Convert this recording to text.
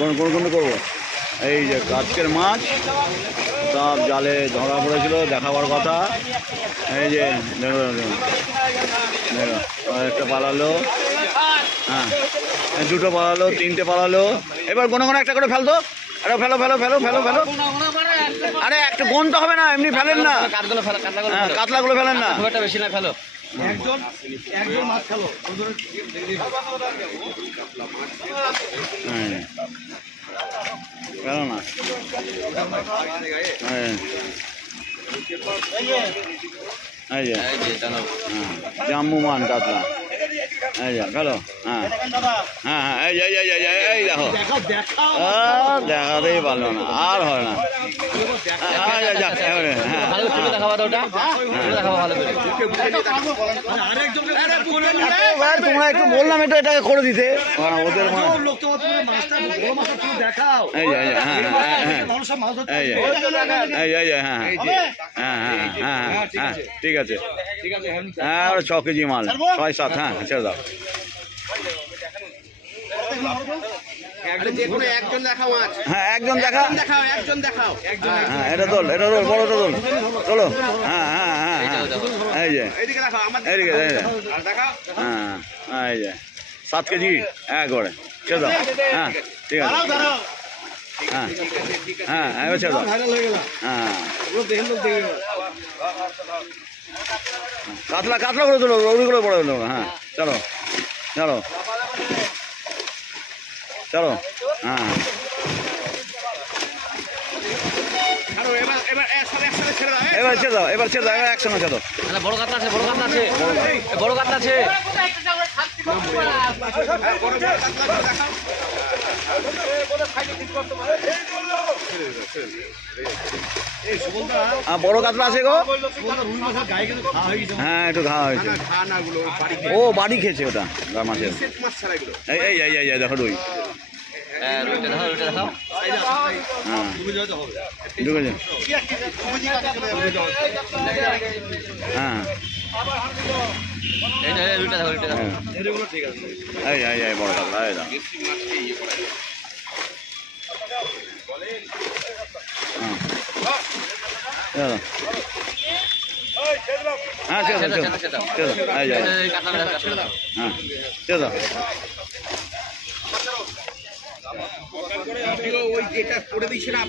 কোন করবো। এই যে আজকের মাছ সব জালে ধরা পড়েছিল, দেখাবার কথা। এই যে দেখো একটা পালালো, হ্যাঁ দুটো পালালো, তিনটে পালালো। এবার কোনো একটা করে ফেলতো। আরে ফেলো ফেলো ফেলো ফেলো ফেলো। আরে একটা গুনতে হবে না, এমনি ফেলেন না, কাতলাগুলো ফেলেন না, খুব একটা বেশি না ফেলো। একজন মাছ খেলো। ফেলো না, এই যে জাম্বুমান কাতলা, এই যে ফেলো। হ্যাঁ হ্যাঁ হ্যাঁ, এই যে এই দেখো, দেখাতেই পারলো না, আর হয় না। তোমরা একটু বললাম এটাকে করে দিতে ওদের। হ্যাঁ ঠিক আছে, হ্যাঁ 6 কেজি মাল, 6-7, হ্যাঁ ছেড়ে দাও। হ্যাঁ একজন দেখাও, হ্যাঁ এটা তোল, বড়টা তোল, চলো। হ্যাঁ হ্যাঁ হ্যাঁ হ্যাঁ, এই যে এইদিকে, হ্যাঁ এই যে 7 কেজি একবারে ছেড়ে দাও। হ্যাঁ ঠিক আছে, হ্যাঁ হ্যাঁ এবার ছেড়ে দাও। হ্যাঁ কাতলা করে তোলো, ওগুলো বড় হলো। হ্যাঁ চলো চলো চলো, হ্যাঁ এবার ছেড়ে দাও, এবার একসঙ্গে ছেড়ে দাও। বড় কাতলা আছে, বড় কাতলা আছে, বড় কাতলা আছে। বড় কাতলা আছে গো। হ্যাঁ একটু ঘা হয়েছে, ও বাড়ি খেয়েছে ওটা মাছের। এই দেখো রুই, হ্যাঁ ঢুকেছে, হ্যাঁ এই বড় কাতলা, এই দাও। হ্যাঁ ছেড়ে দাও, হ্যাঁ ছেড়ে দাও। ওই এটা করে দিচ্ছে না।